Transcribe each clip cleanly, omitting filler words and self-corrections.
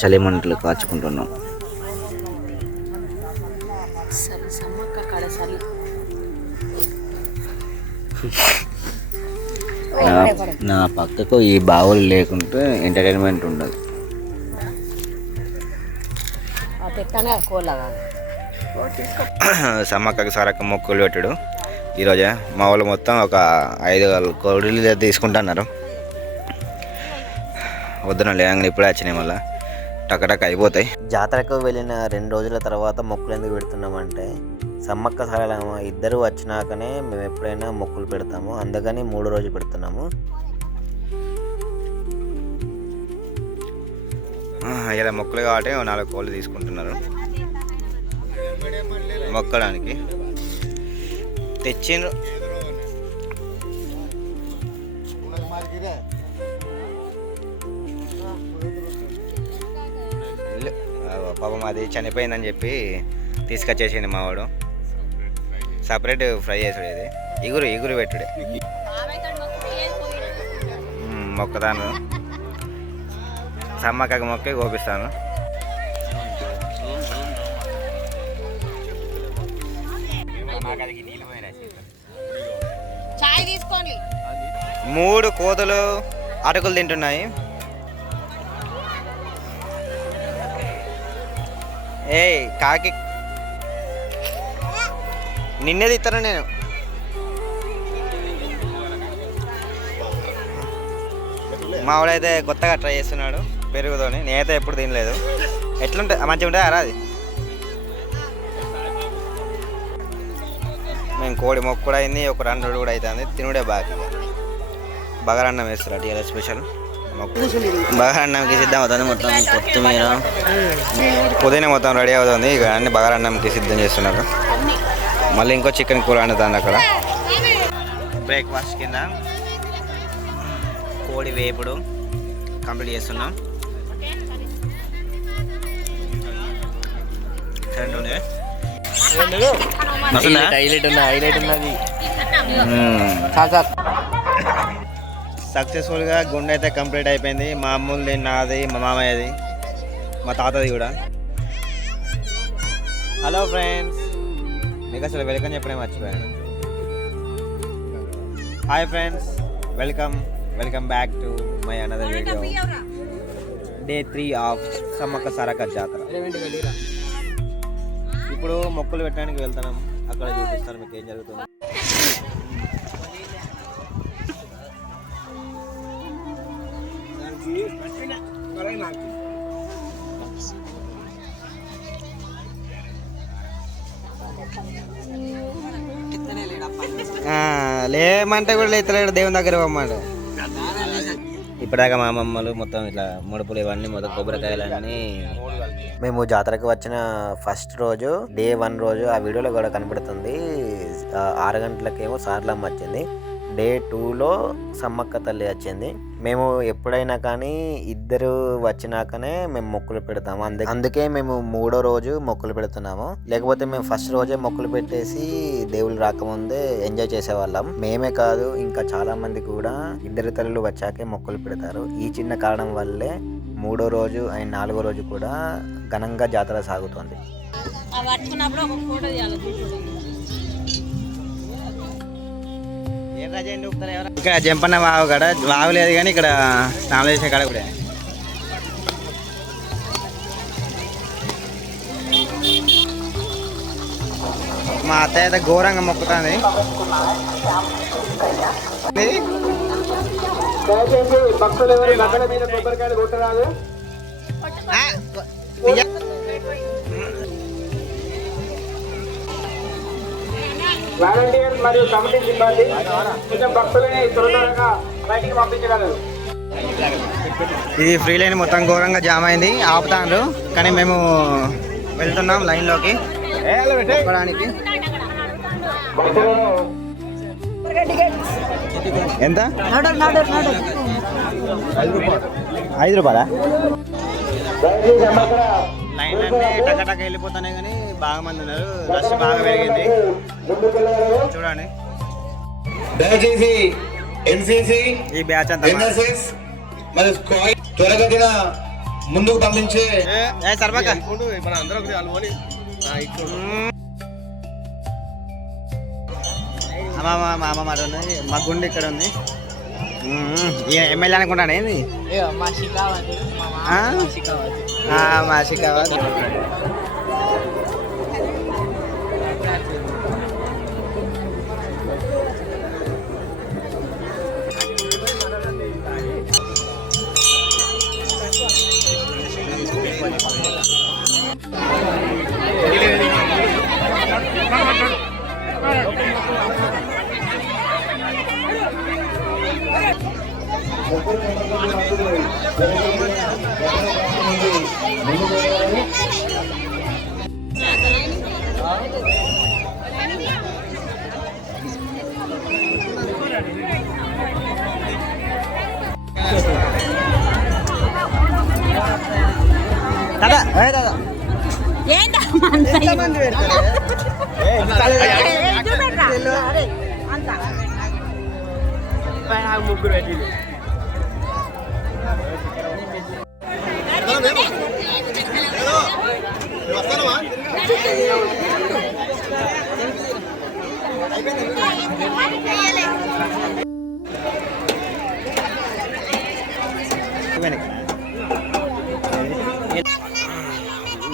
చలిమంటలు కాచుకుంటున్నాం. నా పక్కకు ఈ బావులు లేకుంటే ఎంటర్టైన్మెంట్ ఉండదు. సమ్మక్కకి సారక్క మొక్కులు పెట్టాడు ఈరోజే. మా వాళ్ళు మొత్తం ఒక 5 కోడిలు తీసుకుంటున్నారు. వద్దున లేదంగా ఇప్పుడే వచ్చినాయి, మళ్ళీ టకటక్ అయిపోతాయి. జాతరకు వెళ్ళిన 2 రోజుల తర్వాత మొక్కులు ఎందుకు పెడుతున్నామంటే, సమ్మక్క సారలమ్మ ఇద్దరు వచ్చినాకనే మేము ఎప్పుడైనా మొక్కులు పెడతాము, అందుకని 3 రోజులు పెడుతున్నాము. ఇలా మొక్కులు కాబట్టి 4 కోళ్ళు తీసుకుంటున్నారు మొక్కడానికి. తెచ్చిండ్రు పాపం, అది చనిపోయిందని చెప్పి తీసుకొచ్చేసింది మావాడు. సపరేట్ ఫ్రై చేసాడు. ఇది ఇగురు పెట్టుడే మొక్కదాను. సమ్మక్కకి మొక్కి కోపిస్తాను. మూడు కోతులు అటుకులు తింటున్నాయి. కాకి నిన్నేది ఇస్తాను నేను. మావాడైతే కొత్తగా ట్రై చేస్తున్నాడు పెరుగుతోని. నేనైతే ఎప్పుడు తినలేదు. ఎట్లుంటుంది? మంచిగా ఉంటుంది అరా అది. మేము కోడి మొక్కు కూడా అయింది, ఒక 2 రోజులు కూడా అవుతుంది. తినుడే బాగా. బగారన్నం వేస్తారు అటు స్పెషల్ మొక్కు. బగారన్నంకి సిద్ధం అవుతుంది. మొత్తం కొత్తిమీర పుదీనా మొత్తం రెడీ అవుతుంది. ఇక అన్ని బగారన్నంకి సిద్ధం చేస్తున్నారు. మళ్ళీ ఇంకో చికెన్ కూర వండుతుంది అక్కడ. బ్రేక్ఫాస్ట్ కింద కోడి వేపుడు కంప్లీట్ చేస్తున్నాం. సక్సెస్ఫుల్గా గుండె అయితే కంప్లీట్ అయిపోయింది. మా అమ్ములది, నాది, మా మామయ్యది, మా తాతది కూడా. హలో ఫ్రెండ్స్, మీకు అసలు వెల్కమ్ చెప్పడే మర్చిపోయాను. Hi friends, welcome back to my another video. Day 3 of Sammakka Sarakka జాతర. ఇప్పుడు మొక్కులు పెట్టడానికి వెళ్తున్నాం. అక్కడ చూపిస్తాను మీకు ఏం జరుగుతుంది. లేమంటే కూడా లేతలేడు, దేవుని దగ్గర పోమ్మాట. ఇప్పటిదాకా మా అమ్మమ్మలు మొత్తం ఇట్లా ముడుపులు ఇవన్నీ మొత్తం కొబ్బరికాయలన్నీ. మేము జాతరకు వచ్చిన ఫస్ట్ రోజు Day 1 రోజు ఆ వీడియోలో కూడా కనపడుతుంది. 6 గంటలకేమో సారలమ్మ వచ్చింది. Day 2లో సమ్మక్క తల్లి వచ్చింది. మేము ఎప్పుడైనా కానీ ఇద్దరు వచ్చినాకనే మేము మొక్కులు పెడతాము. అందుకే మేము 3వ రోజు మొక్కులు పెడుతున్నాము. లేకపోతే మేము ఫస్ట్ రోజే మొక్కులు పెట్టేసి దేవుళ్ళు రాకముందే ఎంజాయ్ చేసేవాళ్ళం. మేమే కాదు, ఇంకా చాలా మంది కూడా ఇద్దరు తల్లులు వచ్చాకే మొక్కులు పెడతారు. ఈ చిన్న కారణం వల్లే 3వ రోజు అండ్ 4వ రోజు కూడా ఘనంగా జాతర సాగుతుంది. ఇక్కడ జంపన్న వాగు కాడ వాగు లేదు, కానీ ఇక్కడ స్నానం చేసే కాడ కూడా మా అత్తయ్య అయితే ఘోరంగా మొక్కుతుంది. భక్తులు ఎవరు నగల మీద కొబ్బరికాయలు కొట్టరాదు. వాలంటీర్ మరియు కమిటీ సిబ్బంది కొంచెం భక్తులని త్వరగా బయటికి పంపించగలరు. ఇది ఫ్రీ లైన్ మొత్తం ఘోరంగా జామ్ అయింది, ఆపుతాండ్రు. కానీ మేము వెళ్తున్నాం లైన్లోకి చెప్పడానికి. ఎంత? 5 రూపాయలా? లైన్ అన్నీ టకటక వెళ్ళిపోతున్నాయి, కానీ బాగా మంది ఉన్నారు. రష్ బాగా పెరిగింది చూడండి. దయచేసి ఎన్సీసీ ఈ బ్యాచ్ అంతా త్వరగతిన ముందుకు పంపించే సర్పక మా అమ్మ మాట ఉంది, మా గుండె ఇక్కడ ఉంది. ఎమ్మెల్యే అనుకుంటాను ఏంది మా షికావత్. దాదా దాదా ఎంతమంది ముగ్గురు పెట్టి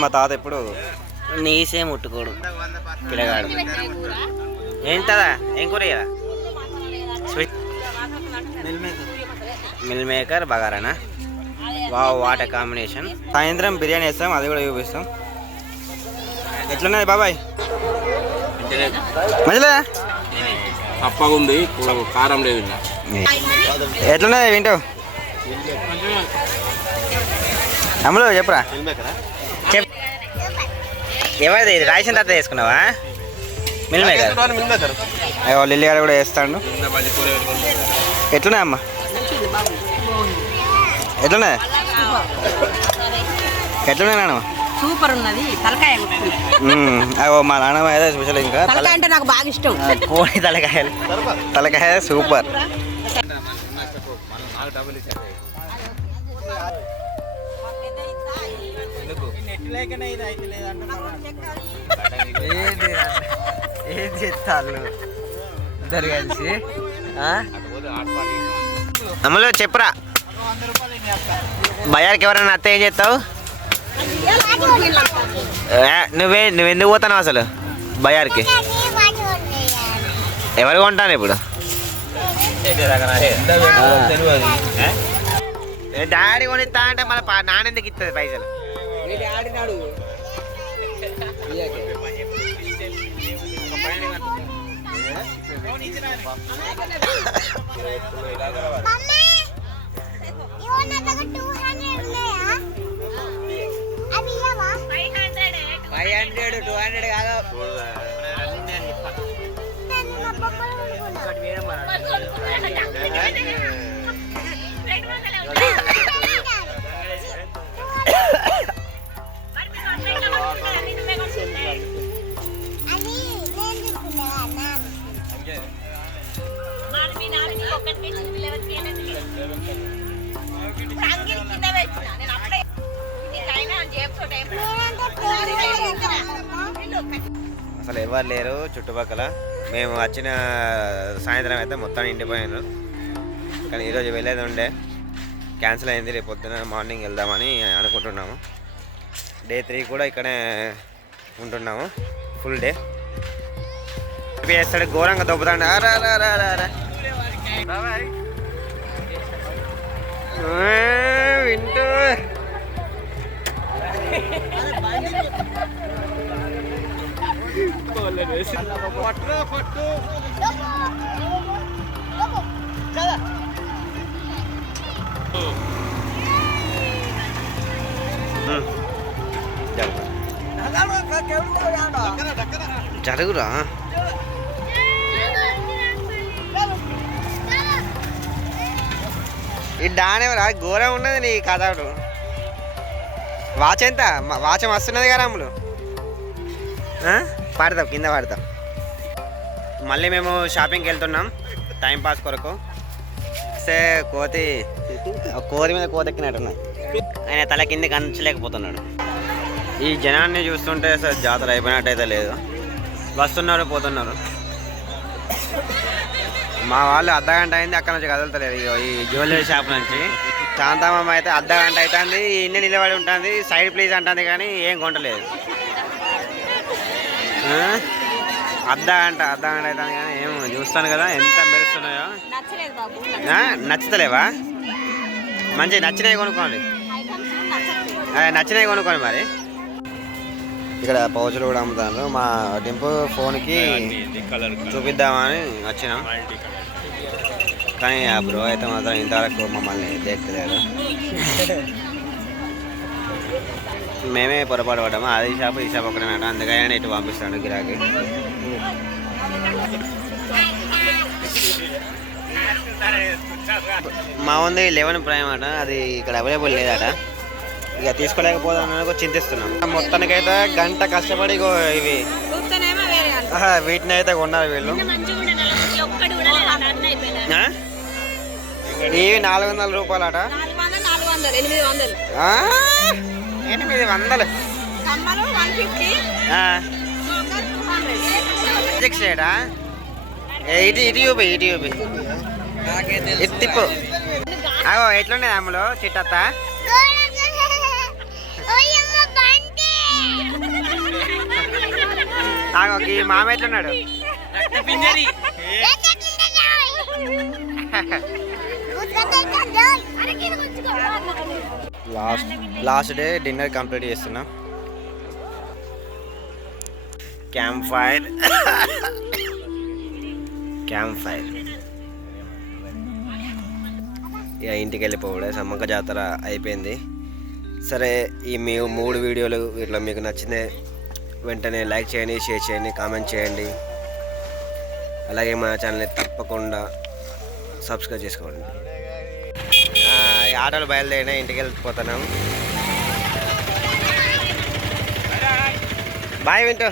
మా తాత ఎప్పుడు నీసే ముట్టుకోడు పిల్లగాడు. ఏంటదా ఏం కూర మిల్ మేకర్ బగారానా? Wow what a combination. సాయంత్రం బిర్యానీ వేస్తాం, అది కూడా చూపిస్తాం. ఎట్లున్నది బాబాయ్? మంచిదా? అప్పగా ఉంది, కారం లేదు. ఎట్లున్నది వింటూ? అమ్ములు చెప్పురా. ఎవరిది రాయసిన తర్వాత వేసుకున్నావా? Meal maker. లిల్లీ గారు కూడా వేస్తాడు. ఎట్లున్నాయి అమ్మ? ఎట్లున్నాయి? ఎట్లున్నాయి నాన్న? సూపర్ ఉన్నది. తలకాయ మా నాన్నమ్మ ఏదో స్పెషల్. ఇంకా తలకాయ అంటే నాకు బాగా ఇష్టం. కోడి తలకాయలు, తలకాయ సూపర్. ఏం చేస్తారు ఇద్దరు కలిసి? అమ్మలో చెప్పురా. బజార్కి ఎవరైనా అత్త ఏం చేస్తావు? నువ్వెందుకు పోతున్నావు అసలు బజార్కి? ఎవరు కొంటాను ఇప్పుడు? డాడీ కొనిస్తా అంటే మళ్ళీ నాన్నెందుకు ఇస్తుంది పైసలు? అసలు ఎవరు లేరు చుట్టుపక్కల. మేము వచ్చిన సాయంత్రం అయితే మొత్తం నిండిపోయాను. కానీ ఈరోజు వెళ్ళేది ఉండే, క్యాన్సిల్ అయింది. రేపు పొద్దున మార్నింగ్ వెళ్దామని అనుకుంటున్నాము. డే 3 కూడా ఇక్కడే ఉంటున్నాము, ఫుల్ డే. వేస్తాడు ఘోరంగా దొబ్బుతాడు. వింటూ జరుగురా. ఈ డానేవరా ఘోరం ఉన్నది నీ కథడు. వాచ్ ఎంత? వాచ్ వస్తున్నది కదా అమ్ములు. పడతాం, కింద పడతాం. మళ్ళీ మేము షాపింగ్కి వెళ్తున్నాం టైంపాస్ కొరకు. కోతి మీద కోతి ఎక్కినట్టున్నాయి. ఆయన తల కిందకి అంచలేకపోతున్నాడు. ఈ జనాన్ని చూస్తుంటే అసలు జాతర అయిపోయినట్టయితే లేదు. వస్తున్నారు పోతున్నారు. మా వాళ్ళు అర్ధగంట అయింది అక్కడ నుంచి కదలతలేదు. ఇక ఈ జ్యువెలరీ షాప్ నుంచి శాంతమ్మ అయితే అర్ధగంట అవుతుంది ఇన్ని నిలబడి ఉంటుంది. సైడ్ ప్లీజ్ అంటుంది కానీ ఏం కొంటలేదు. అర్ధగంట అవుతుంది కానీ ఏం చూస్తాను కదా ఎంత మెరుస్తున్నాయో. నచ్చుతలేవా? మంచి నచ్చినవి కొనుక్కోండి. నచ్చినవి కొనుక్కోండి మరి. ఇక్కడ పౌచులు కూడా అమ్ముతాను. మా డింపు ఫోన్కి చూపిద్దామని వచ్చినాం కానీ ఆ బ్రో అయితే మాత్రం ఇంతవరకు మమ్మల్ని దేక్కలేదు. మేమే పొరపాటు పడ్డాము. అది షాపు ఈ షాప్ ఒకటే అందుకని ఇటు పంపిస్తాడు గిరాకీ. మా ఉంది 11 ప్రైమ్ అట. అది ఇక్కడ అవైలబుల్ లేదట. ఇక తీసుకోలేకపోతాను చింతిస్తున్నాం. మొత్తానికైతే గంట కష్టపడి ఇవి వీటిని అయితే కొన్నారు వీళ్ళు. ఇవి 400 రూపాయలట. 800 ఇటు చూపి ఇటు తిప్పు. అగో ఎట్లుండేది అమ్మలో చిట్టత్త. ఈ మామ ఎట్లున్నాడు? లాస్ట్ డే డిన్నర్ కంప్లీట్ చేస్తున్నాం. క్యాంప్ ఫైర్ ఇక ఇంటికి వెళ్ళిపోవడే. సమ్మక్క జాతర అయిపోయింది. సరే ఈ మీ 3 వీడియోలు ఇట్లా మీకు నచ్చిందే వెంటనే లైక్ చేయండి, షేర్ చేయండి, కామెంట్ చేయండి. అలాగే మా ఛానల్ని తప్పకుండా సబ్స్క్రైబ్ చేసుకోండి. ఈ ఆటోలు బయలుదేరినా ఇంటికి వెళ్ళిపోతున్నాం. బాయ్ వింటూ.